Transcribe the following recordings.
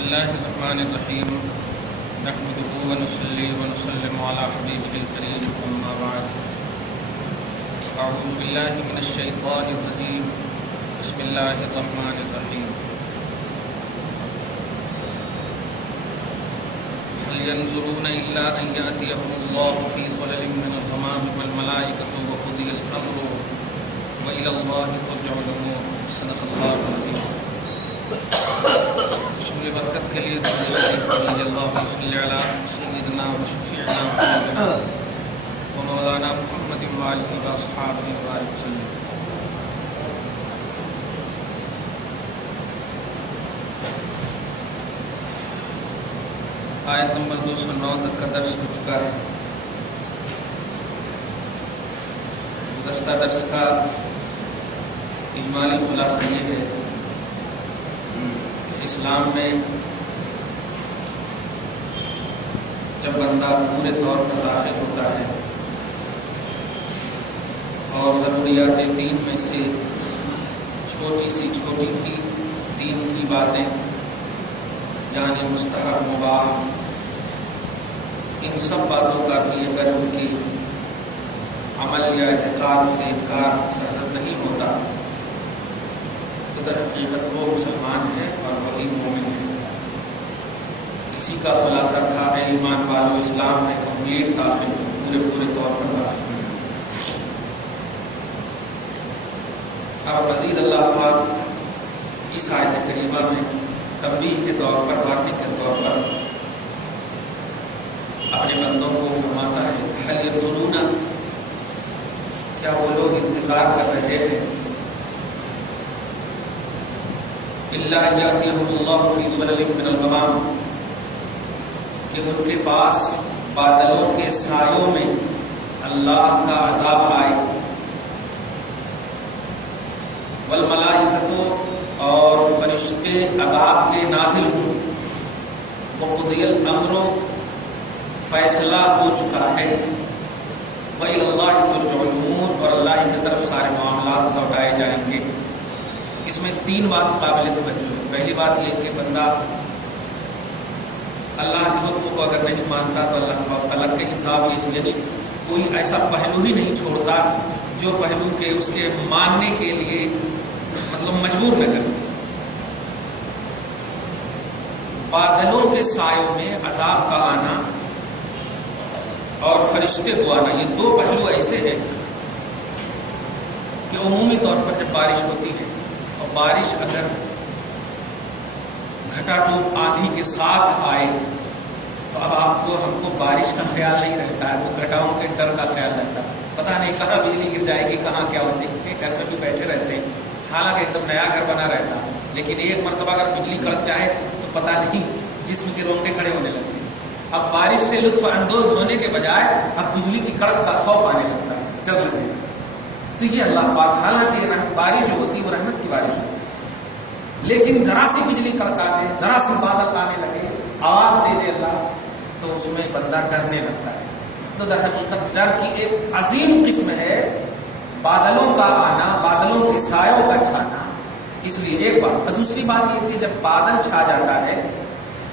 الله الرحمن الرحيم نحمده ونصلي ونسلم على حبيبه الكريم أما بعد أعوذ بالله من الشيطان الرجيم بسم الله الرحمن الرحيم هل ينظرون إلا أن يأتيهم الله في ظلل من الغمام والملائكة وقضي الأمر وإلى الله ترجع الأمور صدق الله العظيم. شمل برکت کے لیے رضی اللہ صلی علی سیدنا و شفیعنا و مولانا محمد وآلہ و اصحابہ وسلم. آیت نمبر 209 تک کا درس ہو چکا ہے. گزشتہ درس کا اجمالی خلاصہ یہ ہے کہ اسلام میں جب بندہ پورے طور پر داخل ہوتا ہے اور ضروریات دین میں سے چھوٹی ہی دین کی باتیں یعنی مستحب مباح ان سب باتوں کا بھی اگر ان کی عمل یا اعتقاد سے انکار سرزد نہیں ہوتا تو در حقیقت وہ مسلمان ہے اور وہی مومن ہے. اسی کا خلاصہ تھا اے ایمان والو اسلام میں کمپلیٹ داخل ہو پورے طور پر داخل ہوئے. اب مزید اللہ پاک اس آیت کریمہ میں تنبیہ کے طور پر وارننگ کے طور پر اپنے بندوں کو فرماتا ہے هل ينظرون کیا وہ لوگ انتظار کر رہے ہیں الا یاتیہم اللہ فی ظلل من الغمام کہ ان کے پاس بادلوں کے سایوں میں اللہ کا عذاب آئے والملائکۃ اور فرشتے عذاب کے نازل ہوں وقضی الامر فیصلہ ہو چکا ہے وإلی اللہ ترجع الامور اور اللہ کی طرف سارے معاملات لوٹائے جائیں گے. اس میں تین بات قابل توجہ ہے. پہلی بات یہ کہ بندہ اللہ کے حکم کو اگر نہیں مانتا تو اللہ الگ کے حساب اس یعنی کوئی ایسا پہلو ہی نہیں چھوڑتا جو پہلو کہ اس کے ماننے کے لیے مطلب مجبور نہ کرے. بادلوں کے سایوں میں عذاب کا آنا اور فرشتے کو آنا یہ دو پہلو ایسے ہیں کہ عمومی طور پر جب بارش ہوتی ہے اور بارش اگر گھٹا ٹوپ آندھی کے ساتھ آئے تو اب ہم کو بارش کا خیال نہیں رہتا ہے, وہ گھٹاؤں کے ڈر کا خیال رہتا ہے. پتہ نہیں کہاں بجلی گر جائے گی کہاں کیا ہو. دیکھتے گھر میں بھی بیٹھے رہتے ہیں حالانکہ ایک دم نیا گھر بنا رہتا لیکن ایک مرتبہ اگر بجلی کڑک جائے تو پتہ نہیں جسم کے رونگٹے کھڑے ہونے لگتے ہیں. اب بارش سے لطف اندوز ہونے کے بجائے اب بجلی کی کڑک کا خوف آنے لگتا ہے, ڈر لگے. تو یہ اللہ پاک حالانکہ بارش جو ہوتی ہے وہ رحمت کی بارش ہوتی ہے لیکن ذرا سی بجلی کڑکا دے ذرا سی بادل آنے لگے آواز دے دے اللہ تو اس میں بندہ ڈرنے لگتا ہے. تو در حقیقت ڈر کی ایک عظیم قسم ہے بادلوں کا آنا, بادلوں کے سایوں کا چھانا. اس لیے ایک بات. اور دوسری بات یہ کہ جب بادل چھا جاتا ہے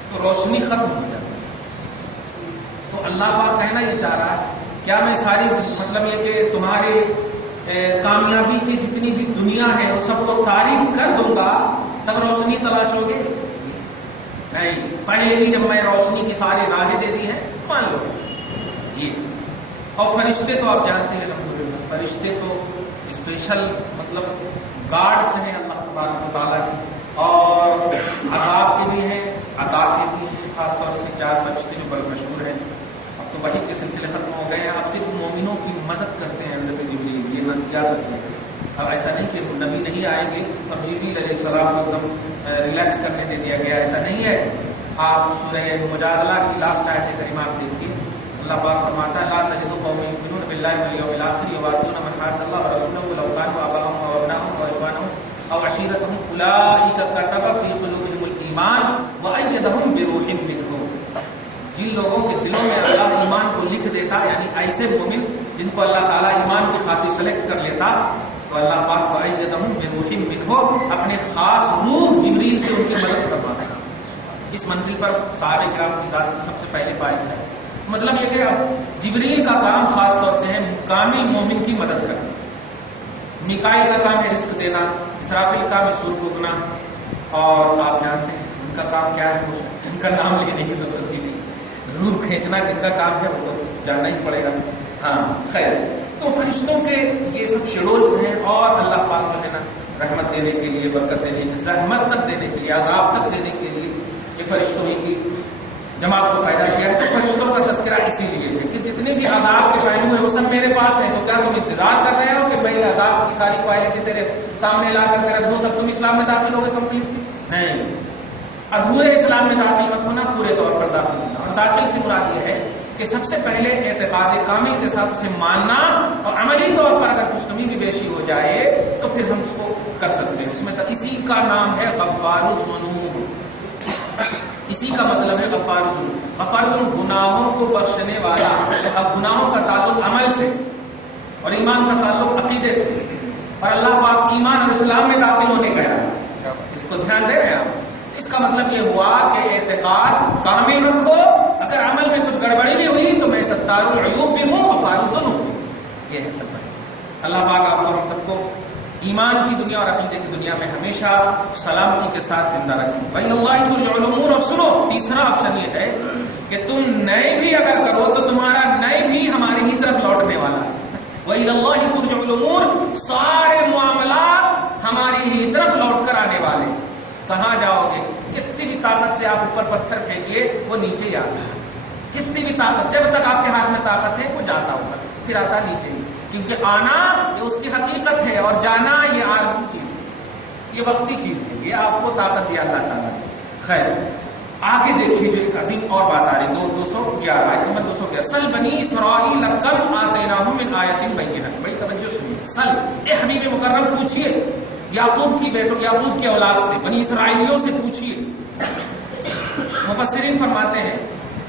تو روشنی ختم ہو جاتی ہے. تو اللہ پاک کہنا یہ چاہ رہا ہے کیا میں ساری مطلب یہ کہ تمہارے کامیابی کی جتنی بھی دنیا ہے وہ سب کو تاریک کر دوں گا تب روشنی تلاش ہوگے؟ نہیں, پہلے ہی جب میں روشنی کی ساری راہیں دے دی ہیں مان لو یہ. اور فرشتے تو آپ جانتے ہیں الحمدللہ فرشتے تو اسپیشل مطلب گارڈس ہیں اللہ تبارک و تعالیٰ کے اور عذاب کے بھی ہیں عطا کے بھی ہیں. خاص طور سے 4 فرشتے جو بڑے مشہور ہیں. اب تو وحی کے سلسلے ختم ہو گئے ہیں. آپ صرف مومنوں کی مدد کرتے ہیں حضرت جبریل. یہ یاد رکھیے. اب ایسا نہیں کہ نبی نہیں آئیں گے اور جبریل علیہ السلام کو ایک دم ریلیکس کرنے دے دیا گیا, ایسا نہیں ہے. آپ سورہ مجادلہ کی لاسٹ آیت کریمہ آپ دیکھیے اللہ پاک فرماتا ہے لا تجد قوم یؤمنون باللہ والیوم الاخر یوادون من حاد اللہ ورسولہ ولو كانوا آباءهم وابناءهم واخوانهم او عشیرتهم اولئک كتب في قلوبهم الايمان وأيدهم بروح منه. جن لوگوں کے دلوں میں اللہ ایمان کو لکھ دیتا یعنی ایسے مومن جن کو اللہ تعالیٰ ایمان کی خاطر سلیکٹ کر لیتا تو اللہ پاک وَأَيَّدَهُمْ بِرُوحٍ مِّنْهُ اپنے خاص روح جبریل سے ان کی مدد فرماتا. اس منزل پر صحابہ کرام کی ذات سب سے پہلے فائز ہے. مطلب یہ کہ اب جبریل کا کام خاص طور سے ہے کامل مومن کی مدد کرنا، میکائیل کا کام ہے رزق دینا، اسرافیل کا کام ہے سور پھونکنا، اور آپ جانتے ہیں ان کا کام کیا ہے، ان کا نام لینے کی ضرورت ہی نہیں، روح کھینچنا جن کا کام ہے وہ تو جاننا ہی پڑے گا. ہاں خیر، تو فرشتوں کے یہ سب شیڈولز ہیں، اور اللہ پاک جو ہے نا رحمت دینے کے لیے، برکت دینے کے لیے، زحمت تک دینے کے لیے، عذاب تک دینے کے لیے یہ فرشتوں ہی کی جماعت کو پیدا کیا ہے. تو فرشتوں کا تذکرہ اسی لیے ہے کہ جتنے بھی عذاب کے پہلو ہیں وہ سب میرے پاس ہیں. تو کیا تم انتظار کر رہے ہو کہ میں عذاب کی ساری کوالٹی تیرے سامنے لا کر کے رکھ دوں تب تم اسلام میں داخل ہوگے کمپلیٹ؟ نہیں، ادھورے اسلام میں داخل مت ہونا، پورے طور پر داخل ہونا. اور داخل سے مراد یہ ہے کہ سب سے پہلے اعتقاد کامل کے ساتھ اسے ماننا، اور عملی طور پر اگر کچھ کمی بھی بیشی ہو جائے تو پھر ہم اس کو کر سکتے ہیں. اس میں اسی کا نام ہے غفار الذنوب. اسی کا مطلب ہے غفار الذنوب. غفار الذنوب گناہوں کو بخشنے والا. اب گناہوں کا تعلق عمل سے اور ایمان کا تعلق عقیدے سے، اور اللہ پاک ایمان اور اسلام میں داخل ہونے کہہ رہا ہے. اس کو دھیان دے رہے ہیں آپ؟ اس کا مطلب یہ ہوا کہ اعتقاد کامل رکھو، اگر عمل میں کچھ گڑبڑی بھی ہوئی تو میں ستار العیوب بھی ہوں، غفار الذنوب. یہ ہے سب. اللہ پاک آپ کو ہم سب کو ایمان کی دنیا اور عقیدے کی دنیا میں ہمیشہ سلامتی کے ساتھ زندہ رکھیں. وَإِلَى اللَّهِ تُرْجَعُ الْأُمُورُ. اور سنو، تیسرا آپشن یہ ہے کہ تم نئے بھی اگر کرو تو تمہارا نئے بھی ہماری ہی طرف لوٹنے والا ہے. وَإِلَى اللَّهِ تُرْجَعُ الْأُمُورُ. سارے معاملات ہماری ہی طرف لوٹ کر آنے والے. کہاں جاؤ گے؟ کتنی بھی طاقت سے آپ اوپر پتھر پھینکیے وہ نیچے ہی آتا ہے. کتنی بھی طاقت، جب تک آپ کے ہاتھ میں طاقت ہے وہ جاتا اوپر، پھر آتا نیچے ہی. کیونکہ آنا یہ اس کی حقیقت ہے، اور جانا یہ عارضی چیز ہے، یہ وقتی چیز ہے. یہ آپ کو طاقت دیا اللہ تعالیٰ نے. خیر، آگے دیکھیے جو ایک عظیم اور بات آ رہی 211 آیت نمبر 211. سل بنی اسرائیل کم آتیناہم من آیت بینہ. بڑی توجہ سنیے. سل، اے حبیب مکرم پوچھیے یعقوب کی بیٹوں، یعقوب کی اولاد سے، بنی اسرائیلیوں سے پوچھیے. مفسرین فرماتے ہیں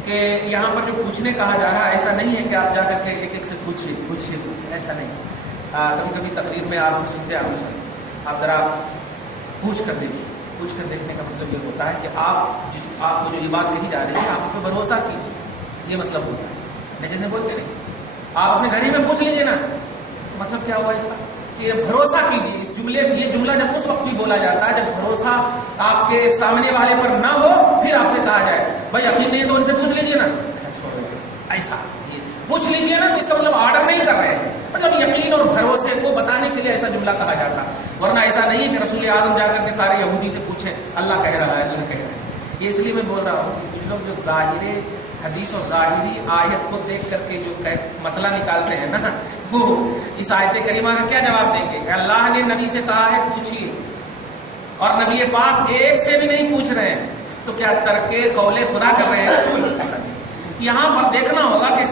کہ یہاں پر جو پوچھنے کہا جا رہا ہے ایسا نہیں ہے کہ آپ جا کر کے ایک ایک سے پوچھیے، ایسا نہیں. کبھی کبھی تقریر میں آپ سنتے ہیں، آپ ذرا پوچھ کر دیکھنے کا مطلب یہ ہوتا ہے کہ آپ کو جو یہ بات کہی جا رہی ہے آپ اس پہ بھروسہ کیجیے، یہ مطلب ہوتا ہے. میں جیسے بولتے نہیں، آپ اپنے گھر ہی میں پوچھ لیجیے نا، مطلب کیا ہوا اس کا کہ بھروسہ کیجیے. اس جملے یہ جملہ جب اس وقت بھی بولا جاتا ہے جب بھروسہ آپ کے سامنے والے پر نہ ہو، پھر آپ سے کہا جائے بھائی یقین نہیں تو ان سے پوچھ لیجیے نا. ایسا پوچھ لیجیے نا، تو اس کا مطلب آرڈر نہیں کر رہے ہیں، مطلب یقین اور بھروسے کو بتانے کے لیے ایسا جملہ کہا جاتا. ورنہ ایسا نہیں ہے کہ رسول اعظم جا کر کے سارے یہودی سے پوچھیں اللہ کہہ رہا ہے، اللہ کہہ رہا ہے. یہ اس لیے میں بول رہا ہوں کہ کچھ لوگ جو ظاہر حدیث اور ظاہری آیت کو دیکھ کر کے جو مسئلہ نکالتے ہیں نا، وہ اس آیت کریمہ کا کیا جواب دیں گے کہ اللہ نے نبی سے کہا ہے پوچھیے، اور نبی پاک ایک سے بھی نہیں پوچھ رہے ہیں، تو کیا ترک قول خدا کر رہے ہیں رسول؟ ایسا نہیں. یہاں پر دیکھنا ہوگا کہ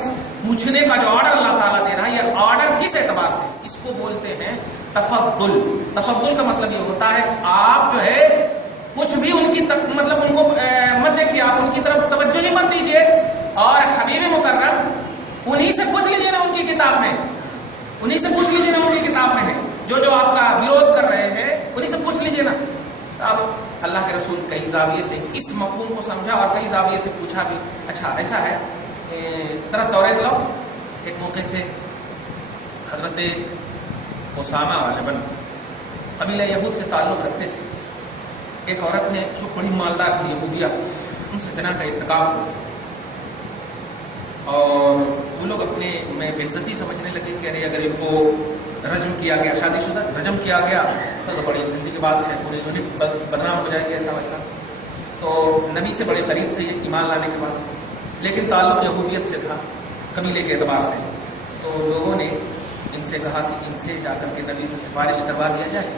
پوچھنے کا جو آرڈر اللہ تعالیٰ دے رہا ہے، یہ آرڈر کس اعتبار سے؟ اس کو بولتے ہیں تفضل. تفضل کا مطلب یہ ہوتا ہے آپ جو ہے کچھ بھی ان کی مطلب ان کو مت دیکھیے، آپ ان کی طرف توجہ ہی مت دیجیے، اور حبیب مکرم انہی سے پوچھ لیجیے نا، ان کی کتاب میں انہی سے پوچھ لیجیے نا، ان کی کتاب میں ہے جو آپ کا وروଧ کر رہے ہیں، انہی سے پوچھ لیجیے نا. اب اللہ کے رسول کئی زاویے سے اس مفہوم کو سمجھا اور کئی زاویے سے پوچھا بھی. اچھا ایسا ہے، ذرا توریت لاؤ. ایک موقع سے حضرت اسامہ غالباً قبیلہ یہود سے تعلق رکھتے تھے. ایک عورت نے جو بڑی مالدار تھی یہودیہ، ان سے زنا کا ارتکاب ہوا، اور وہ لوگ اپنے میں بے عزتی سمجھنے لگے کہ ارے اگر ان کو رجم کیا گیا، شادی شدہ رجم کیا گیا تو بڑی زندگی کی بات ہے، پوری یونٹ بدنام ہو جائے گی، ایسا ویسا. تو نبی سے بڑے قریب تھے یہ ایمان لانے کے بعد، لیکن تعلق یہودیت سے تھا قبیلے کے اعتبار سے. تو لوگوں نے ان سے کہا کہ ان سے جا کر کے نبی سے سفارش کروا دیا جائے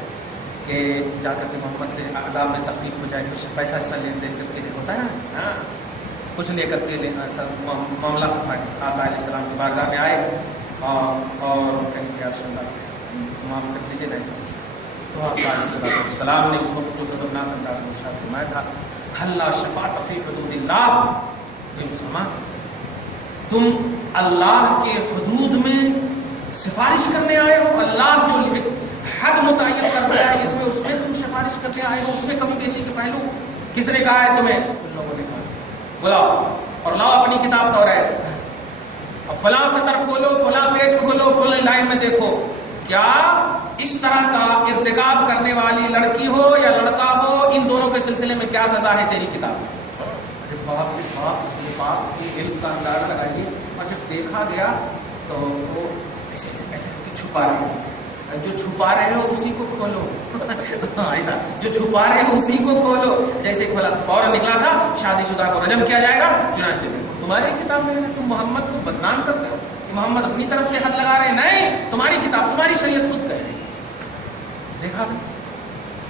کہ جا کر کے محمد سے عذاب میں تخفیف ہو جائے، کچھ پیسہ لین دین کر کے ہوتا ہے نا، ہاں کچھ لے کر کے معاملہ صفا کے آقا علیہ السلام کی بارگاہ میں آئے اور کہیں کہ رسول اللہ معاف کر دیجیے نا ایسا ویسا. تو آقا علیہ السلام نے اس وقت جو غضبناک انداز میں ارشاد فرمایا تھا، حل شفاعت فی حدود اللہ. تم اللہ کے حدود میں سفارش کرنے آئے ہو، اللہ جو حد متعین کر رہا ہے اس میں تم سفارش کرنے آئے ہو، اس میں کمی بیشی کے پہلو کس نے کہا ہے تمہیں؟ بلاؤ اور لاؤ اپنی کتاب توریت، اب فلاں سطر کھولو، فلاں پیج کھولو، فلاں لائن میں دیکھو، کیا اس طرح کا ارتکاب کرنے والی لڑکی ہو یا لڑکا ہو، ان دونوں کے سلسلے میں کیا سزا ہے تیری کتاب؟ ارے باپ رے باپ، باپ کی علم کا اندازہ لگائیے. اور جب دیکھا گیا تو وہ ایسے ایسے ایسے کر کے چھپا رہے تھے. جو چھپا رہے ہو اسی کو کھولو. ایسا جو چھپا رہے ہو اسی کو کھولو. جیسے کھولا تو فوراً نکلا تھا شادی شدہ کو رجم کیا جائے گا. چنانچہ تمہاری کتاب میں تم محمد کو بدنام کرتے ہو، محمد اپنی طرف سے حد لگا رہے ہیں. نہیں، تمہاری کتاب، تمہاری شریعت خود کہہ رہی ہے. دیکھا بس.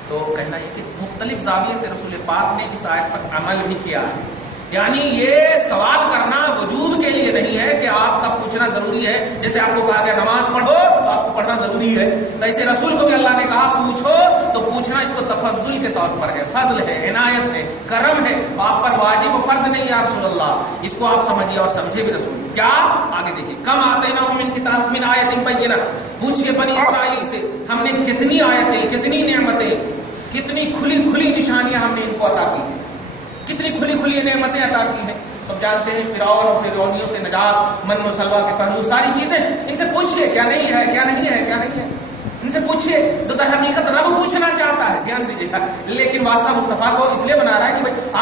تو کہنا یہ کہ مختلف زاویے سے رسول پاک نے اس آیت پر عمل بھی کیا ہے. یعنی یہ سوال کرنا وجوب کے لیے نہیں ہے کہ آپ کا پوچھنا ضروری ہے. جیسے آپ کو کہا گیا نماز پڑھو تو آپ کو پڑھنا ضروری ہے، تو ایسے رسول کو بھی اللہ نے کہا پوچھو تو پوچھنا اس کو تفضل کے طور پر ہے، فضل ہے، عنایت ہے، کرم ہے. آپ پر واجب و فرض نہیں یا رسول اللہ. اس کو آپ سمجھیے اور سمجھے بھی رسول. کیا آگے دیکھیے، کم آتیناہم من کتاب من آیت بینہ. پوچھئے بنی اسرائیل سے ہم نے کتنی آیتیں، کتنی نعمتیں، کتنی کھلی کھلی نشانیاں ہم نے ان کو عطا کی ہیں، کتنی کھلی کھلی نعمتیں عطا کی ہیں. سب جانتے ہیں فرعون اور فرعونیوں سے نجات، من و سلوہ کے پہلو، ساری چیزیں. ان سے پوچھئے کیا نہیں ہے، کیا نہیں ہے، کیا نہیں ہے. ان سے پوچھئے. تو در حقیقت رب پوچھنا چاہتا ہے، دھیان دیجیے گا، لیکن واسطہ مصطفیٰ کو اس لیے بنا رہا ہے کہ بھائی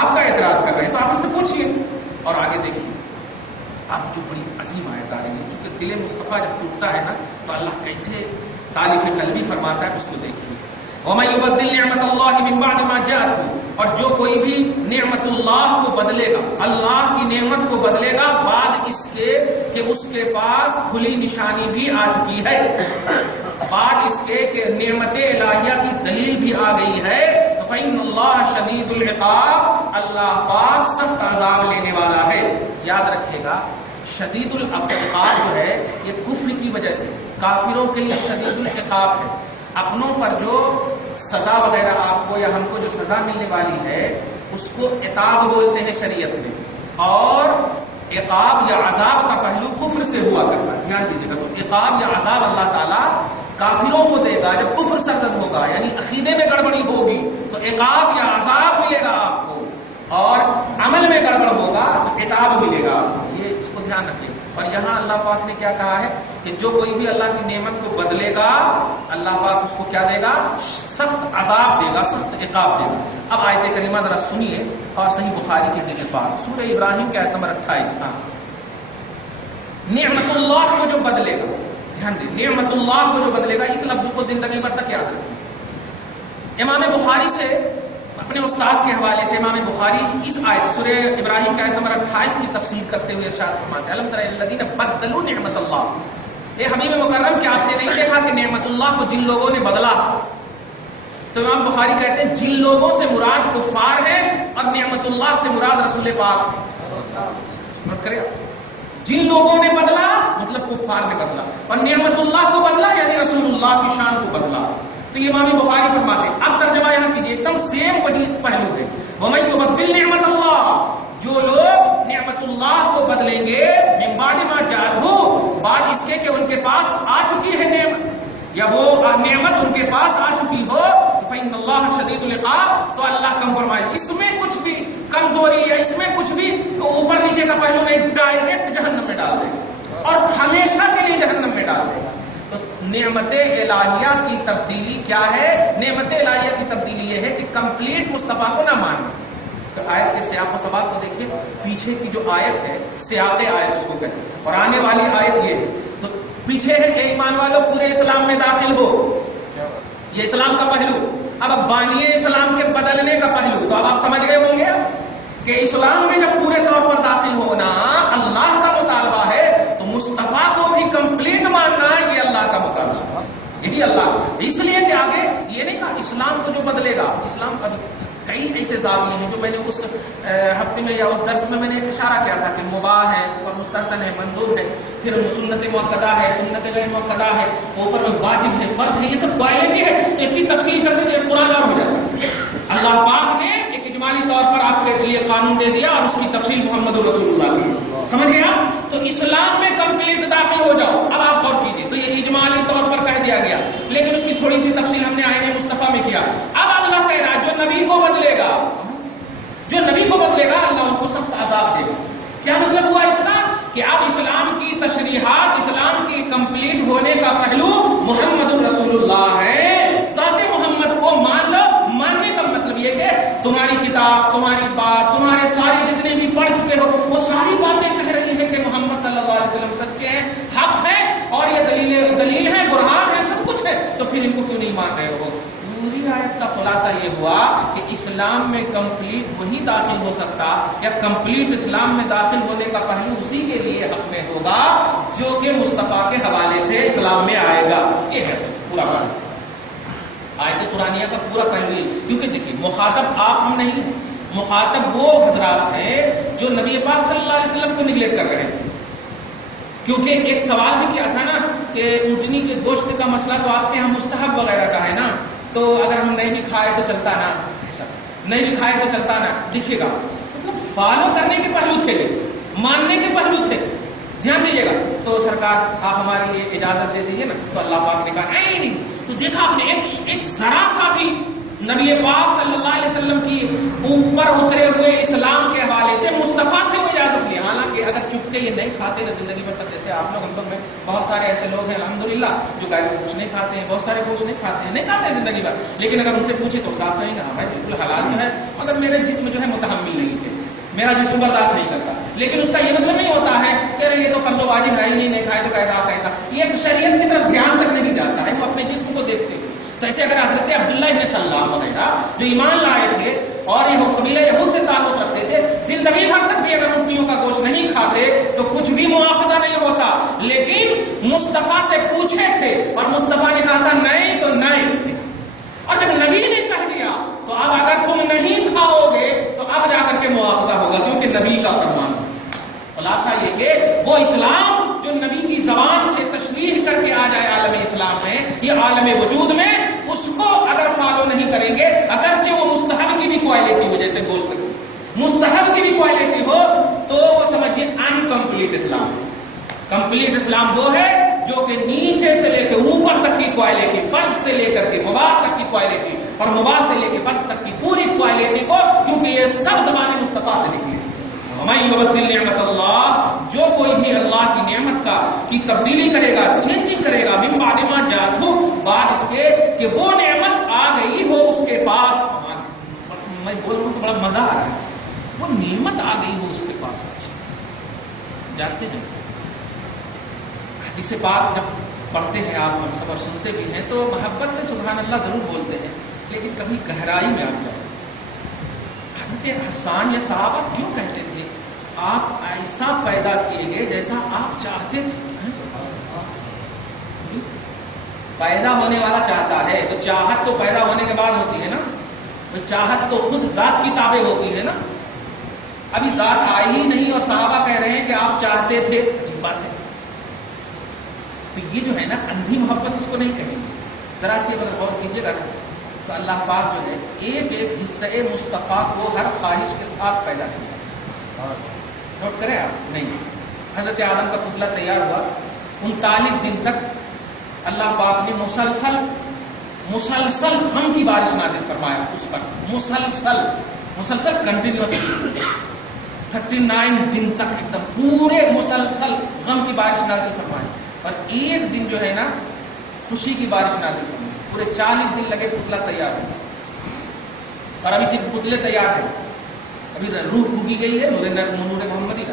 آپ کا اعتراض کر رہے ہیں، تو آپ ان سے پوچھئے. اور آگے دیکھیے آپ جو بڑی عظیم آیت آ رہی ہے، چونکہ دل مصطفیٰ جب ٹوٹتا ہے نا تو اللہ کیسے تالیف قلبی فرماتا ہے، اس کو دیکھیے. وَمَن يُبَدِّلْ نِعْمَةَ اللَّهِ مِن بَعْدِ مَا جَاءَتْهُ. اور جو کوئی بھی نعمت اللہ کو بدلے گا، اللہ کی نعمت کو بدلے گا بعد اس کے کہ اس کے پاس کھلی نشانی بھی آ چکی ہے، بعد اس کے کہ نعمت الہیہ کی دلیل بھی آ گئی ہے، تو فَإِنَّ اللَّهَ شَدِيدُ الْعِقَابِ. اللہ پاک سخت عذاب لینے والا ہے. یاد رکھیے گا شدید العقاب جو ہے یہ کفر کی وجہ سے کافروں کے لیے شدید العقاب ہے. اپنوں پر جو سزا وغیرہ آپ کو یا ہم کو جو سزا ملنے والی ہے اس کو عقاب بولتے ہیں شریعت میں، اور عقاب یا عذاب کا پہلو کفر سے ہوا کرتا ہے. دھیان دیجیے گا. تو عقاب یا عذاب اللہ تعالیٰ کافروں کو دے گا جب کفر سرزد ہوگا، یعنی عقیدے میں گڑبڑی ہوگی تو عقاب یا عذاب ملے گا آپ کو، اور عمل میں گڑبڑ ہوگا تو عتاب ملے گا آپ کو. یہ اس کو دھیان رکھیے. اور یہاں اللہ پاک نے کیا کہا ہے کہ جو کوئی بھی اللہ کی نعمت کو بدلے گا اللہ پاک اس کو کیا دے گا؟ سخت عذاب دے گا، سخت عقاب دے گا. اب آیت کریمہ ذرا سنیے اور صحیح بخاری کی حدیث پاک سورہ ابراہیم کی آیت نمبر 28. نعمت اللہ کو جو بدلے گا، دھیان دیں، نعمت اللہ کو جو بدلے گا، اس لفظ کو زندگی بھر تک یاد رکھیں. امام بخاری سے اپنے استاذ کے حوالے سے امام بخاری اس آیت سورہ ابراہیم کی آیت نمبر 28 کی تفسیر کرتے ہوئے ارشاد فرماتے ہیں الم تر الذین بدلوا نعمت اللہ. اے حبیب مکرم کیا آپ نے نہیں دیکھا کہ نعمت اللہ کو جن لوگوں نے بدلا؟ تو امام بخاری کہتے ہیں جن لوگوں سے مراد کفار ہے اور نعمت اللہ سے مراد رسول پاک ہے. نوٹ کرے، جن لوگوں نے بدلا مطلب کفار نے بدلا، اور نعمت اللہ کو بدلا یعنی رسول اللہ کی شان کو بدلا. تو یہ امام بخاری فرماتے ہیں. اب ترجمہ یہاں کیجیے، ایک دم سیم پہلو ہے. وَمَن يُبَدِّلْ نِعْمَتَ اللَّهِ. جو لوگ نعمت اللہ کو بدلیں گے من بعد ما جاءتہ، بعد اس کے کہ ان کے پاس آ چکی ہے نعمت، یا وہ نعمت ان کے پاس آ چکی ہو، تو فإن اللہ شدید العقاب. تو اللہ کمپرومائز، اس میں کچھ بھی کمزوری یا اس میں کچھ بھی اوپر نیچے کا پہلو میں ڈائریکٹ جہنم میں ڈال دے گا اور ہمیشہ کے لیے جہنم میں ڈال دے گا. نعمت الہیہ کی تبدیلی کیا ہے؟ نعمت الہیہ کی تبدیلی یہ ہے کہ کمپلیٹ مصطفیٰ کو نہ ماننا. تو آیت کے سیاق و سباق کو دیکھیے، پیچھے کی جو آیت ہے سیاق آیت اس کو کہتے ہیں، اور آنے والی آیت یہ ہے. تو پیچھے ہے اے ایمان والو پورے اسلام میں داخل ہو، یہ اسلام کا پہلو. اب بانی اسلام کے بدلنے کا پہلو تو اب آپ سمجھ گئے ہوں گے کہ اسلام میں جب پورے طور پر داخل ہونا اللہ کا مطالبہ ہے تو مصطفیٰ کو بھی کمپلیٹ ماننا ہے، یہ اللہ کا مطالبہ ہے. یہی اللہ، اس لیے کہ آگے یہ نہیں کہا اسلام کو جو بدلے گا. اسلام ابھی کئی ایسے زاویے ہیں جو میں نے اس ہفتے میں یا اس درس میں نے اشارہ کیا تھا کہ مباح ہے، اور مستحسن ہے، مندوب ہے، پھر سنت مؤکدہ ہے، سنت غیر مؤکدہ ہے، اوپر میں واجب ہے، فرض ہے. یہ سب کوالٹی ہے. تو ایک کی تفصیل کر دیں تو قرآن اور ہو جاتا ہے. اللہ پاک نے ایک اجمالی طور پر آپ کے لیے قانون دے دیا اور اس کی تفصیل محمد رسول اللہ کی. سمجھ گیا؟ تو اسلام میں کمپلیٹ داخل ہو جاؤ. اب آپ غور کیجیے، تو یہ اجمالی طور پر کہہ دیا گیا، لیکن اس کی تھوڑی سی تفصیل ہم نے آئین مصطفیٰ میں کیا. اب اللہ کہہ رہا جو نبی کو بدلے گا، جو نبی کو بدلے مطلب ہوا اس کا کہ اب اسلام کی تشریحات، اسلام کی کمپلیٹ ہونے کا پہلو محمد الرسول اللہ ہے. ذات محمد کو مان لو. ماننے کا مطلب یہ کہ تمہاری کتاب، تمہاری بات، تمہارے سارے جتنے بھی پڑھ چکے ہو وہ ساری باتیں کہہ رہی ہے کہ محمد صلی اللہ علیہ وسلم سچے ہیں، حق ہے، اور یہ دلیل ہے، برہان ہے، سب کچھ ہے، تو پھر ان کو کیوں نہیں مان رہے ہو؟ پوری آیت کا خلاصہ یہ ہوا کہ اسلام میں کمپلیٹ وہی داخل ہو سکتا، یا کمپلیٹ اسلام میں داخل ہونے کا پہلو اسی کے لیے حق میں ہوگا جو کہ مصطفیٰ کے حوالے سے اسلام میں آئے گا. یہ ہے سب پورا بات. آیت قرآنیہ کا پورا پہلو یہ، کیونکہ دیکھیے مخاطب آپ ہم نہیں ہیں، مخاطب وہ حضرات ہیں جو نبی پاک صلی اللہ علیہ وسلم کو نگلیکٹ کر رہے تھے. کیونکہ ایک سوال بھی کیا تھا نا کہ اونٹنی کے گوشت کا مسئلہ تو آپ کے یہاں مستحب وغیرہ کا ہے نا، تو اگر ہم نہیں بھی کھائے تو چلتا نا، ایسا نہیں بھی کھائے تو چلتا نا. دیکھیے گا مطلب فالو کرنے کے پہلو تھے، ماننے کے پہلو تھے. دھیان دیجیے گا. تو سرکار آپ ہمارے لیے اجازت دے دیجیے نا. تو اللہ پاک نے کہا نہیں. تو دیکھا آپ نے ایک ذرا سا بھی نبی پاک صلی اللہ علیہ وسلم کی اوپر اترے ہوئے اسلام کے حوالے سے مصطفیٰ سے وہ اجازت لی. حالانکہ اگر چپ کے یہ نہیں کھاتے نا زندگی بھر تک، جیسے آپ لوگ ہم لوگ میں بہت سارے ایسے لوگ ہیں الحمدللہ جو گائے کا گوشت نہیں کھاتے ہیں، بہت سارے گوشت نہیں کھاتے ہیں، نہیں کھاتے ہیں زندگی بھر، لیکن اگر ان سے پوچھے تو صاحب کہیں گے ہاں بھائی بالکل حلال جو ہے، مگر میرے جسم جو ہے متحمل نہیں ہے، میرا جسم برداشت نہیں کرتا. لیکن اس کا یہ مطلب نہیں ہوتا ہے کہ یہ تو فرض و واجب ہے ہی نہیں کھائے تو کیسا. یہ شریعت کی طرف دھیان تک نہیں جاتا ہے، وہ اپنے جسم کو دیکھتے ہیں. تو ایسے اگر حضرت عبداللہ ابن سلام وغیرہ جو ایمان لائے تھے اور یہ قبیلہ یہود سے تعلق رکھتے تھے، زندگی بھر تک بھی اگر اونٹنیوں کا گوشت نہیں کھاتے تو کچھ بھی مواخذہ نہیں ہوتا. لیکن مصطفیٰ سے پوچھے تھے اور مصطفیٰ نے کہا تھا نہیں تو نہیں. اور جب نبی نے کہہ دیا تو اب اگر تم نہیں کھاؤ گے تو اب جا کر کے مواخذہ ہوگا، کیونکہ نبی کا فرمان. خلاصہ یہ کہ وہ اسلام جو نبی کی زبان سے تشریح کر کے آ جائے عالم اسلام میں، یہ عالم وجود میں، اس کو اگر فالو نہیں کریں گے، اگرچہ وہ مستحب کی بھی کوالٹی ہو، جیسے گوشت کی مستحب کی بھی کوالٹی ہو، تو وہ سمجھیے انکمپلیٹ اسلام. کمپلیٹ اسلام وہ ہے جو کہ نیچے سے لے کے اوپر تک کی کوالٹی، فرض سے لے کر کے مباح تک کی کوالٹی، اور مباح سے لے کے فرض تک کی پوری کوالٹی کو، کیونکہ یہ سب زبان مصطفیٰ سے نکلی. وَمَن يُبَدِّلْ نِعْمَتَ اللَّهِ، جو کوئی بھی اللہ کی نعمت کی تبدیلی کرے گا، چینجنگ کرے گا، مِن بَعْدِ مَا جَاءَتْهُ، بعد اس کے کہ وہ نعمت آ گئی ہو اس کے پاس. میں بول رہا ہوں تو بڑا مزہ آ رہا ہے، وہ نعمت آ گئی ہو اس کے پاس. جانتے ہیں حدیث پاک جب پڑھتے ہیں آپ ہم سب اور سنتے بھی ہیں تو محبت سے سبحان اللہ ضرور بولتے ہیں، لیکن کبھی گہرائی میں آپ جائیں. حضرت حسان یا صحابہ کیوں کہتے تھے آپ ایسا پیدا کیے گئے جیسا آپ چاہتے تھے؟ پیدا ہونے والا چاہتا ہے تو چاہت تو پیدا ہونے کے بعد ہوتی ہے نا، تو چاہت تو خود ذات کی تابع ہوتی ہے نا. ابھی ذات آئی ہی نہیں اور صحابہ کہہ رہے ہیں کہ آپ چاہتے تھے. عجیب بات ہے. تو یہ جو ہے نا اندھی محبت اس کو نہیں کہیں گے. ذرا سی اگر غور کیجیے گا نا تو اللہ پاک جو ہے ایک ایک حصہ مصطفیٰ کو ہر خواہش کے ساتھ پیدا کیا. نوٹ کریں آپ؟ نہیں. حضرت آدم کا پتلا تیار ہوا، 39 دن تک اللہ پاک نے مسلسل غم کی بارش نازل فرمایا اس پر، مسلسل کنٹینیوس 39 دن تک ایک دم پورے مسلسل غم کی بارش نازل فرمائی. اور ایک دن جو ہے نا خوشی کی بارش نازل فرمائی. پورے 40 دن لگے پتلا تیار ہو، اور ابھی صرف پتلے تیار ہیں، ابھی روح پھوکی گئی ہے نور محمدی کا.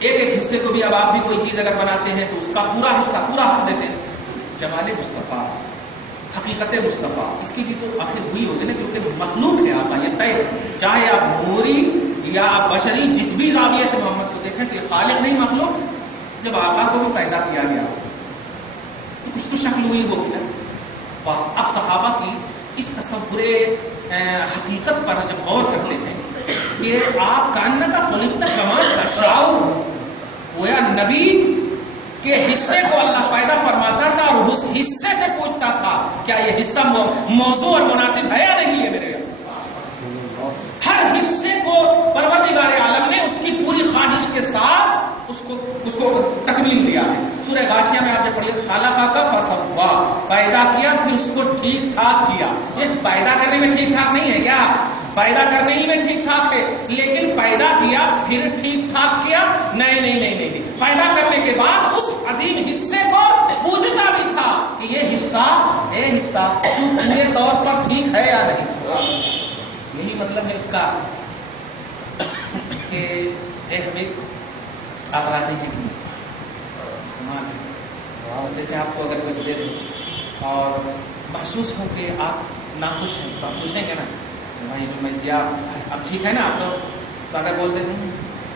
ایک ایک حصے کو بھی اب آپ بھی کوئی چیز اگر بناتے ہیں تو اس کا پورا حصہ پورا حق دیتے ہیں. جمال مصطفیٰ، حقیقت مصطفیٰ، اس کی بھی تو آخر ہوئی ہوگی نا، کیونکہ مخلوق ہے آقا، یہ طے. چاہے آپ نوری یا آپ بشری جس بھی زاویے سے محمد کو دیکھیں تو یہ خالق نہیں مخلوق. جب آقا کو بھی پیدا کیا گیا تو کچھ تو شکل ہوئی ہوگی نا. اب صحابہ کی اس تصور حقیقت پر جب غور کرتے ہیں کہ آپ کاننا کا خلقت کمال کا شعور گویا نبی کے حصے کو اللہ پیدا فرماتا تھا اور اس حصے سے پوچھتا تھا کیا یہ حصہ موضوع اور مناسب ہے یا نہیں ہے میرے. ہر حصے کو پروردگار عالم نے اس کی پوری خواہش کے ساتھ اس کو تکمیل دیا ہے. سورہ غاشیہ میں آپ نے پڑھی خلقک فسویٰ، پیدا کیا پھر اس کو ٹھیک ٹھاک کیا. یہ پیدا کرنے میں ٹھیک ٹھاک نہیں ہے کیا؟ پیدا کرنے ہی میں ٹھیک ٹھاک ہے، لیکن پیدا کیا پھر ٹھیک ٹھاک کیا؟ نہیں، پیدا کرنے کے بعد اس عظیم حصے کو پوچھتا بھی تھا کہ یہ حصہ تو پورے طور پر ٹھیک ہے یا نہیں؟ یہی مطلب ہے اس کا کہ حبیب آپ راضی ہیں کہ جیسے آپ کو اگر کچھ دے دیں اور محسوس ہو کہ آپ ناخوش ہیں تو آپ پوچھیں گے نا بھائی جو میں دیا اب ٹھیک ہے نا؟ آپ تو اگر بول دیں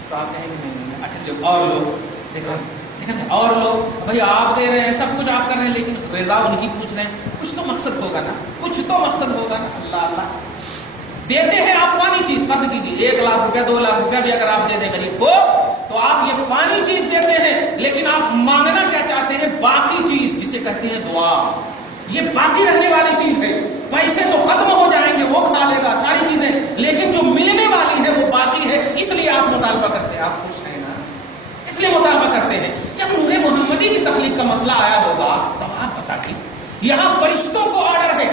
تو آپ کہیں گے نہیں، اچھا اور لو، دیکھیں اور لو، بھائی آپ دے رہے ہیں، سب کچھ آپ کر رہے ہیں، لیکن رضا ان کی پوچھ رہے ہیں، کچھ تو مقصد ہوگا نا، اللہ دیتے ہیں آپ فانی چیز، فرض کیجیے 1 لاکھ روپیہ 2 لاکھ روپیہ بھی اگر آپ دے دیں غریب کو تو آپ یہ فانی چیز دیتے ہیں، لیکن آپ مانگنا کیا چاہتے ہیں؟ باقی چیز، جسے کہتے ہیں دعا۔ یہ باقی رہنے والی چیز ہے، پیسے تو ختم ہو جائیں گے، وہ کھا لے گا ساری چیزیں، لیکن جو ملنے والی ہے وہ باقی ہے، اس لیے آپ مطالبہ کرتے ہیں۔ آپ خوش ہیں نا؟ اس لیے مطالبہ کرتے ہیں۔ جب نور محمدی کی تخلیق کا مسئلہ آیا ہوگا تو آپ بتائیے، یہاں فرشتوں کو آرڈر ہے،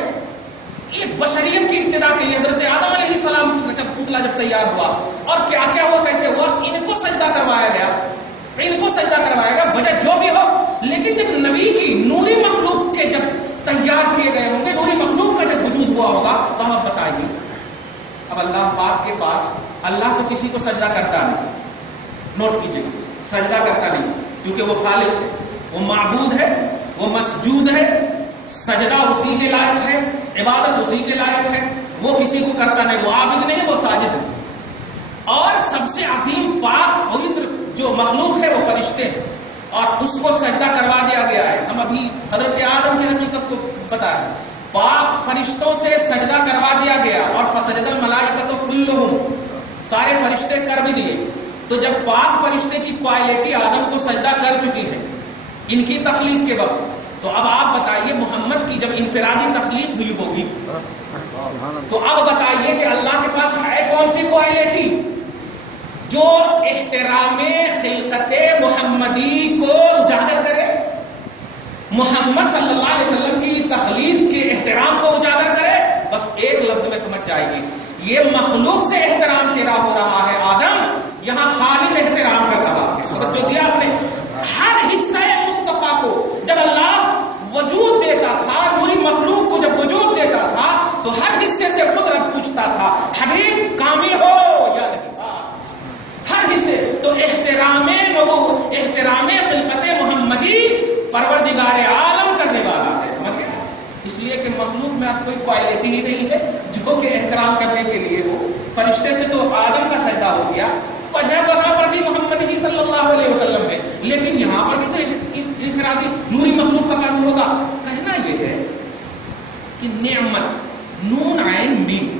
ایک بشریت کی ابتدا کے لیے حضرت آدم علیہ السلام کا پتلا جب تیار ہوا اور کیا کیا ہوا، کیسے ہوا، ان کو سجدہ کروایا گیا، وجہ جو بھی ہو، لیکن جب نبی کی نوری مخلوق کے جب تیار کیے گئے ہوں گے، نوری مخلوق کا جب وجود ہوا ہوگا تو ہم بتائیے، اب اللہ پاک کے پاس اللہ تو کسی کو سجدہ کرتا نہیں، نوٹ کیجیے، سجدہ کرتا نہیں، کیونکہ وہ خالق ہے، وہ معبود ہے، وہ مسجود ہے، سجدہ اسی کے لائق ہے، عبادت اسی کے لائق ہے، وہ کسی کو کرتا نہیں، وہ عابد نہیں، وہ ساجد ہے۔ اور سب سے عظیم پاک پوتر جو مخلوق ہے وہ فرشتے ہیں، اور اس کو سجدہ کروا دیا گیا ہے۔ ہم ابھی حضرت آدم کی حقیقت کو بتا رہے ہیں، پاک فرشتوں سے سجدہ کروا دیا گیا، اور فسجد الملائکۃ کلھم، سارے فرشتے کر بھی دیے۔ تو جب پاک فرشتے کی کوالٹی آدم کو سجدہ کر چکی ہے ان کی تخلیق کے وقت، تو اب آپ بتائیے محمد کی جب انفرادی تخلیق ہوئی ہوگی تو اب بتائیے کہ اللہ کے پاس ہے کون سی کوالٹی جو احترام خلقت محمدی کو اجاگر کرے، محمد صلی اللہ علیہ وسلم کی تخلیق کے احترام کو اجاگر کرے؟ بس ایک لفظ میں سمجھ جائے گی، یہ مخلوق سے احترام تیرا ہو رہا ہے آدم، یہاں خالق احترام کر رہا ہے۔ جو دیا آپ نے ہر حصہ مصطفیٰ کو جب اللہ وجود دیتا تھا، پوری مخلوق کو جب وجود دیتا تھا تو ہر حصے سے خود رب پوچھتا تھا حبیب کامل ہو یا نہیں، ہر حصے۔ تو احترام خلقت محمدی پروردگار عالم کرنے والا ہے، سمجھ گئے؟ اس لیے کہ مخلوق میں اب کوئی کوالٹی ہی نہیں ہے جو کہ احترام کرنے کے لیے ہو۔ فرشتے سے تو آدم کا سجدہ ہو گیا، وجہ وہاں پر بھی محمد ہی صلی اللہ علیہ وسلم ہے، لیکن یہاں پر بھی تو انفرادی نوری مخلوق کا کام ہوگا۔ کہنا یہ ہے کہ نعمت نون عین میم،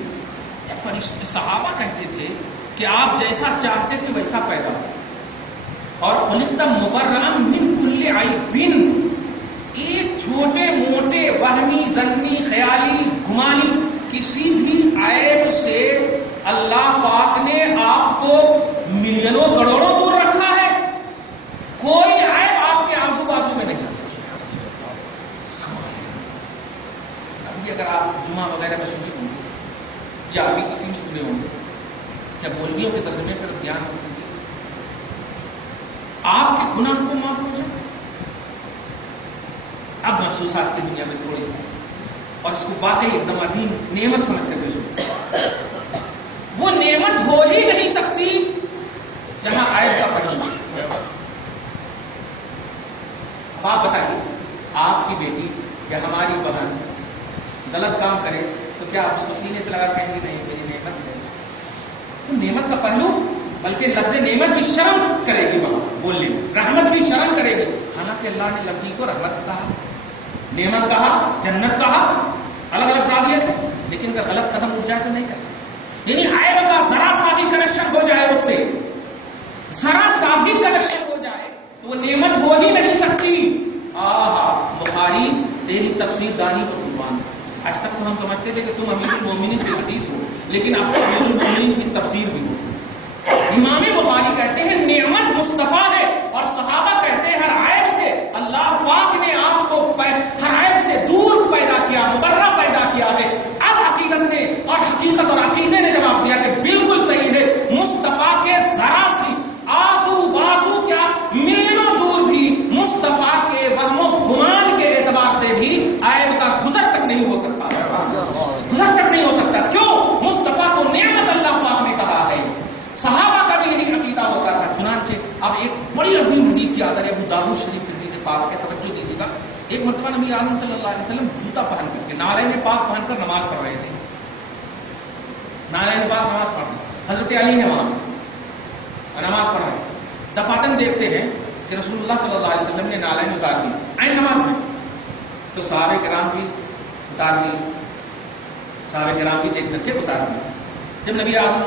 فرشتے صحابہ کہتے تھے کہ آپ جیسا چاہتے تھے ویسا پیدا ہو، اور خلقت مبرأ من کل عیب، ایک چھوٹے موٹے وہمی ظنی خیالی گمانی کسی بھی عیب سے اللہ پاک نے آپ کو ملینوں کروڑوں دور رکھا ہے، کوئی عیب آپ کے آزو بازو میں نہیں۔ ابھی اگر آپ جمعہ وغیرہ میں سنے ہوں گے یا ابھی کسی میں سنے ہوں گے، کیا بولنیوں کے ترجمے پر دھیان رکھیے، آپ کے گناہ کو معاف ہو جائے۔ اب محسوسات کی دنیا میں تھوڑی سی، اور اس کو واقعی ایک دم عظیم نعمت سمجھ کر پیش ہو، وہ نعمت ہو ہی نہیں سکتی جہاں عیب کا پہلو۔ اب آپ بتائیے، آپ کی بیٹی یا ہماری بہن غلط کام کرے تو کیا آپ اس کو سینے سے لگا کہیں گے نہیں میری نعمت ہے؟ تو نعمت کا پہلو، بلکہ لفظ نعمت بھی شرم کرے گی وہاں بولنے میں، رحمت بھی شرم کرے گی، حالانکہ اللہ نے لفظ کو رحمت کہا، نعمت کہا، جنت کہا، الگ الگ زاویے سے، لیکن اگر غلط قدم اٹھ جائے تو نہیں کرتے۔ یعنی عیب کا ذرا سا بھی کنیکشن ہو جائے، اس سے ذرا سا بھی کنیکشن ہو جائے تو وہ نعمت ہو ہی نہیں سکتی۔ بخاری تیری تفسیر دانی پر قربان، آج تک تو ہم سمجھتے تھے کہ تم امیر المومنین کی حدیث ہو، لیکن اب تو امیر المومنین کی تفسیر بھی ہو۔ امام بخاری کہتے ہیں نعمت مصطفیٰ ہے، اور صحابہ کہتے ہیں ہر عیب سے اللہ پاک نے آپ کو ہر عیب سے دور پیدا کیا، مبرہ پیدا کیا ہے۔ اب عقیدت نے اور حقیقت حقیقت اور عقیدے نے جواب دیا کہ بالکل صحیح ہے، مصطفیٰ کے ذرا سی آزو بازو کیا میلوں دور بھی مصطفیٰ کے وہم و گمان کے اعتبار سے بھی عیب کا گزر تک نہیں ہو سکتا، گزر تک نہیں ہو سکتا. کیوں؟ مصطفیٰ کو نعمت اللہ پاک نے کہا ہے. صحابہ کا بھی یہی عقیدہ ہوتا تھا. چنانچہ اب ایک بڑی عظیم حدیث یاد ہے، ابو داؤد شریف کی حدیث پاک ہے، توجہ دیجیے گا. ایک مرتبہ نبی اعظم صلی اللہ علیہ وسلم جوتا پہن کر کے نعلین پاک پہن کر نماز پڑھ رہے تھے. نعلین پاک نماز پڑھ رہے ہیں، حضرت علی ہے وہاں نماز پڑھ رہے ہیں. دفاتن دیکھتے ہیں کہ رسول اللہ صلی اللہ علیہ وسلم نے نعلین اتار دی عین نماز میں. تو صحابہ کرام بھی اتار دی، صحابہ کرام بھی دیکھ کر کے اتار دی. جب نبی اعظم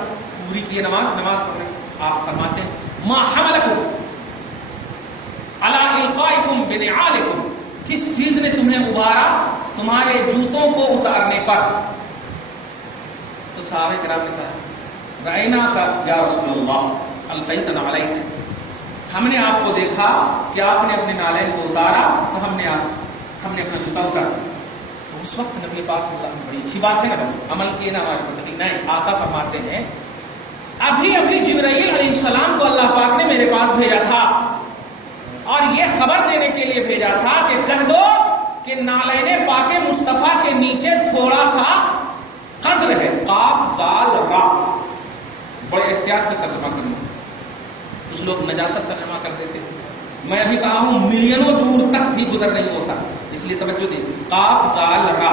پوری کی نماز پڑھ رہے آپ فرماتے ہیں ما حملکم علی القائکم بنعالکم، کس چیز نے تمہیں ابھارا تمہارے جوتوں کو اتارنے پر؟ تو صحابہ کرام نے کہا رأیناک یا رسول اللہ القیتنا علیک، ہم نے آپ کو دیکھا کہ آپ نے اپنے نالین کو اتارا تو ہم نے اپنا جوتا اتارا. تو اس وقت نبی پاک صلی اللہ علیہ وسلم، بڑی اچھی بات ہے نا، عمل کیے نا ہمارے پر، لیکن نہیں، آقا فرماتے ہیں ابھی جبرائیل علیہ السلام کو اللہ پاک نے میرے پاس بھیجا تھا اور یہ خبر دینے کے لیے بھیجا تھا کہ کہہ دو کہ نالین پاک مصطفیٰ کے نیچے تھوڑا سا قذر ہے، قاف زال را. بڑے احتیاط سے ترجمہ کرنا، کچھ لوگ نجاست ترجمہ کر دیتے. میں ابھی کہا ہوں ملینوں دور تک بھی گزر نہیں ہوتا، اس لیے توجہ دیں. قاف زال را،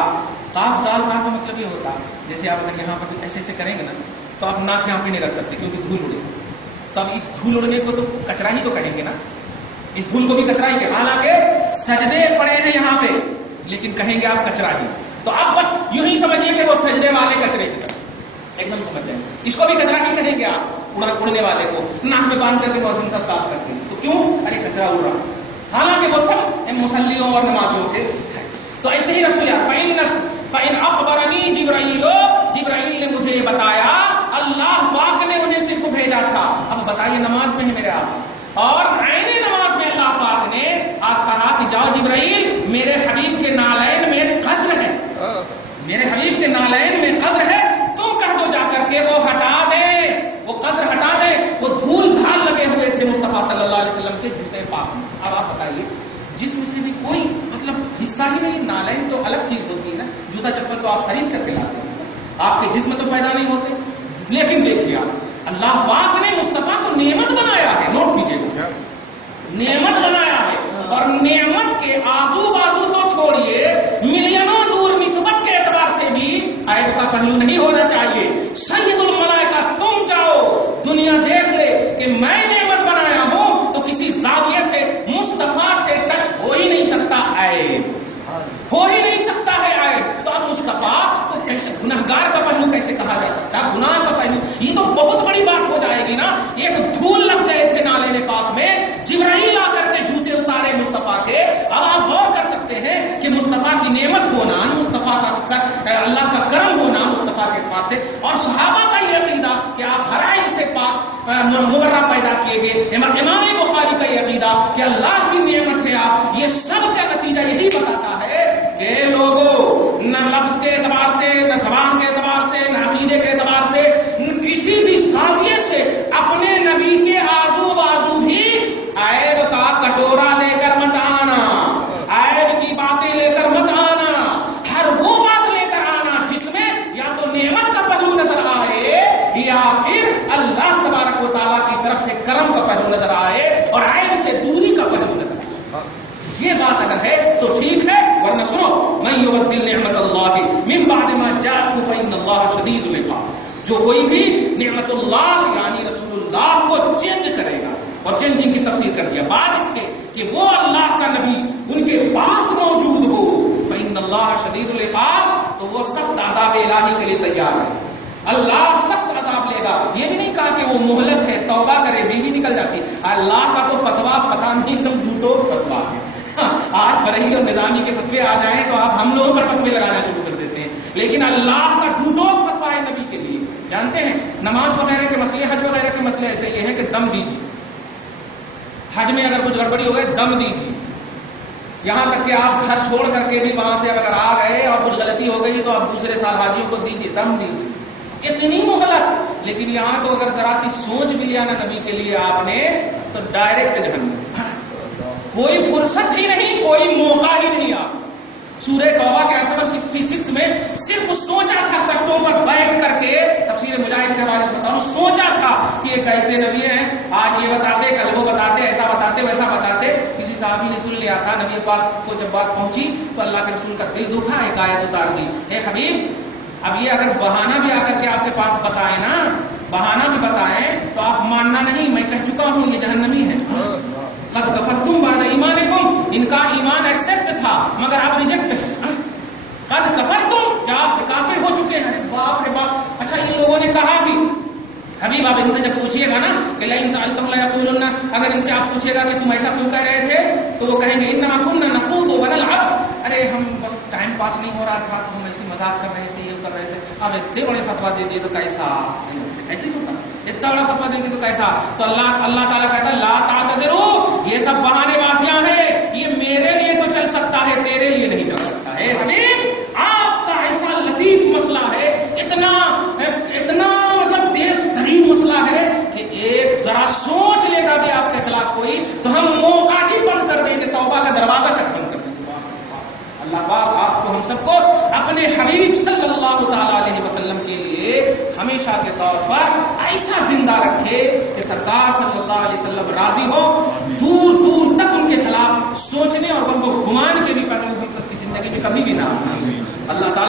قاف زال را کا مطلب یہ ہوتا جیسے آپ اگر یہاں پر ایسے ایسے کریں گے نا تو آپ ناک یہاں پہ نہیں رکھ سکتے کیونکہ دھول اڑے. تو اب اس دھول اڑنے کو تو کچرا ہی تو کہیں گے نا، اس دھول کو بھی کچرا ہی کہیں. حالانکہ سجدے پڑے ہیں یہاں پہ لیکن کہیں گے آپ کچرا ہی. تو آپ بس یوں ہی سمجھیے کہ وہ سجدے والے کچرے کی طرح ایک دم سمجھ جائیں. اس کو بھی کچرا ہی کہیں گے آپ، اڑنے والے کو ناک میں باندھ کر کے بہت دن سب صاف کرتے ہیں. تو کیوں؟ ارے کچرا اڑ رہا، حالانکہ وہ سب مسلیوں اور نمازیوں کے ہیں. تو ایسے ہی رسول فَإِنْ أَخْبَرَنِي جبرائیل نے مجھے یہ بتایا، اللہ پاک نے انہیں صرف بھیجا تھا. اب بتائیے نماز میں ہے میرے آپ، اور عین نماز میں اللہ پاک نے آپ کہا کہ جاؤ جبرائیل میرے حبیب کے نالین میں قذر ہے، میرے حبیب کے نالین میں قذر ہے، تم کہہ دو جا کر کے وہ ہٹا دے، وہ قذر ہٹا دے. وہ دھول دھال لگے ہوئے تھے مصطفیٰ صلی اللہ علیہ وسلم کے جوتے پاک میں. اب آپ بتائیے جسم سے بھی کوئی مطلب حصہ ہی نہیں، نالین تو الگ چیز ہوتی ہے نا، جوتا چپل تو آپ خرید کر کے لاتے ہیں، آپ کے جسم تو پیدا نہیں ہوتے. لیکن دیکھیے آپ اللہ پاک نے مصطفیٰ کو نعمت بنایا ہے، نوٹ کیجیے نعمت بنایا ہے. اور نعمت کے آزو بازو تو چھوڑیے، ملینوں دور نسبت کے اعتبار سے بھی عیب کا پہلو نہیں ہونا چاہیے. سید الملائکہ تم جاؤ دنیا دیکھ لے کہ میں نعمت بنایا ہوں تو کسی زاویے سے مصطفیٰ سے ٹچ ہو ہی نہیں سکتا، عیب ہو ہی نہیں سکتا ہے عیب. تو اب مصطفیٰ کو کیسے گنہگار کا پہلو کیسے کہا جا سکتا ہے؟ گناہ کا پہلو یہ تو بہت بڑی بات ہو جائے گی نا. ایک دھول لگ گئے تھے نالین پاک میں، جبرائیل آ کر کے جوتے اتارے مصطفیٰ کے. اب آپ غور کر سکتے ہیں کہ مصطفیٰ کی نعمت ہونا، مصطفیٰ کا اللہ کا کرم ہونا مصطفیٰ کے پاس سے، اور صحابہ کا یہ عقیدہ کہ آپ ہر عیب سے پاک مبرہ پیدا کیے گئے. امام بخاری کا یہ عقیدہ کہ اللہ کی نعمت ہے آپ، یہ سب کا نتیجہ یہی بتاتا ہے کہ لوگوں نہ لفظ کے اعتبار سے، نہ زبان کے اعتبار سے، نہ عقیدے کے اعتبار سے، کسی بھی زاویے سے اپنے نبی کے آزو بازو بھی عیب کا کٹورا لے کر مت آنا، عیب کی باتیں لے کر مت آنا. ہر وہ بات لے کر آنا جس میں یا تو نعمت کا پہلو نظر آئے یا پھر اللہ تبارک و تعالیٰ کی طرف سے کرم کا پہلو نظر آئے اور عیب سے دوری کا پہلو نظر آئے. یہ بات اگر ہے تو ٹھیک ہے، ورنہ سنو من یبدل نعمت اللہ من بعد ما جاءته فإن اللہ شدید العقاب. جو کوئی بھی نعمت اللہ یعنی رسول اللہ کو چینج کرے گا، اور چینجنگ کی تفسیر کر دیا بعد اس کے کہ وہ اللہ کا نبی ان کے پاس موجود ہو، فإن اللہ شدید العقاب، تو وہ سخت عذاب الہی کے لیے تیار ہے. اللہ سخت عذاب لے گا. یہ بھی نہیں کہا کہ وہ مہلت ہے، توبہ کرے بیوی نکل جاتی. اللہ کا تو فتوا پتہ نہیں ایک دم جھوٹو فتوا ہے. آج بریلی اور نظامی کے فتوے آ جائیں تو آپ ہم لوگوں پر فتوے لگانا شروع کر دیتے ہیں، لیکن اللہ کا جھوٹو فتوا ہے نبی کے لیے. جانتے ہیں نماز وغیرہ کے مسئلے، حج وغیرہ کے مسئلے ایسے یہ ہیں کہ دم دیجیے. حج میں اگر کچھ گڑبڑی ہو گئی دم دیجیے. یہاں تک کہ آپ گھر چھوڑ کر کے بھی وہاں سے اگر آ گئے اور کچھ غلطی ہو گئی تو آپ دوسرے سال حاجیوں کو دیجیے، دم دیجیے. اتنی مہلت. لیکن یہاں تو اگر ذرا سی سوچ بھی لیا نا نبی کے لیے آپ نے تو ڈائریکٹ جہنم. کوئی فرصت ہی نہیں, کوئی موقع ہی نہیں. آپ سورہ توبہ کے آیت نمبر 66 میں صرف سوچا تھا کٹوں پر بیٹھ کر کے, تفسیر مجاہد کے حوالے سے بتاؤں, سوچا تھا کہ یہ کیسے نبی ہیں, آج یہ بتاتے, کل وہ بتاتے, ایسا بتاتے ویسا بتاتے. کسی صحابی نے سن لیا تھا, نبی پاک کو جب بات پہنچی تو اللہ کے رسول کا دل دکھا, ایک آیت اتار دی, اے حبیب اب یہ اگر بہانہ بھی آ کر کے آپ کے پاس بتائے نا, بہانہ بھی بتائیں تو آپ ماننا نہیں, میں کہہ چکا ہوں یہ جہنمی ہے. قد کفرتم بعد ایمانکم, ان کا ایمان ایکسپٹ تھا مگر آپ ریجیکٹ. قد کفرتم, جب آپ کافر ہو چکے ہیں. باپ رے باپ. اچھا ان لوگوں نے کہا بھی, حبیب آپ ان سے جب پوچھیے گا نا کہ لئن سألتم لیقولن, اگر ان سے آپ پوچھیے گا کہ تم ایسا کیوں کہہ رہے تھے تو وہ کہیں گے انما كنا نخوض ونلعب, ارے ہم بس ٹائم پاس نہیں ہو رہا تھا تو ہم ایسی مذاق کر رہے تھے, یہ کر رہے تھے. اب اتنے بڑے فتویٰ دے دیے تو کیسا, ایسے ہی ہوتا, اتنا بڑا فتویٰ دیں گے تو کیسا. تو اللہ تعالیٰ کہتا ہے لا تعتذروا, یہ سب بہانے بازیاں ہیں, یہ میرے لیے تو چل سکتا ہے, تیرے لیے نہیں چل سکتا ہے. حبیب آپ کا ایسا لطیف مسئلہ ہے, اتنا مطلب تیز ترین مسئلہ ہے کہ ایک ذرا سوچ لے گا بھی آپ کے خلاف کوئی تو ہم موقع ہی بند کر دیں گے, توبہ کا دروازہ تک بند کر دیں گے. اللہ پاک آپ کو ہم سب کو اپنے حبیب صلی اللہ تعالی علیہ وسلم کے لیے ہمیشہ کے طور پر ایسا زندہ رکھے کہ سرکار صلی اللہ علیہ وسلم راضی ہو, دور دور تک ان کے خلاف سوچنے اور ان کو گمان کے بھی پہلو ہم سب کی زندگی میں کبھی بھی نہ. اللہ تعالی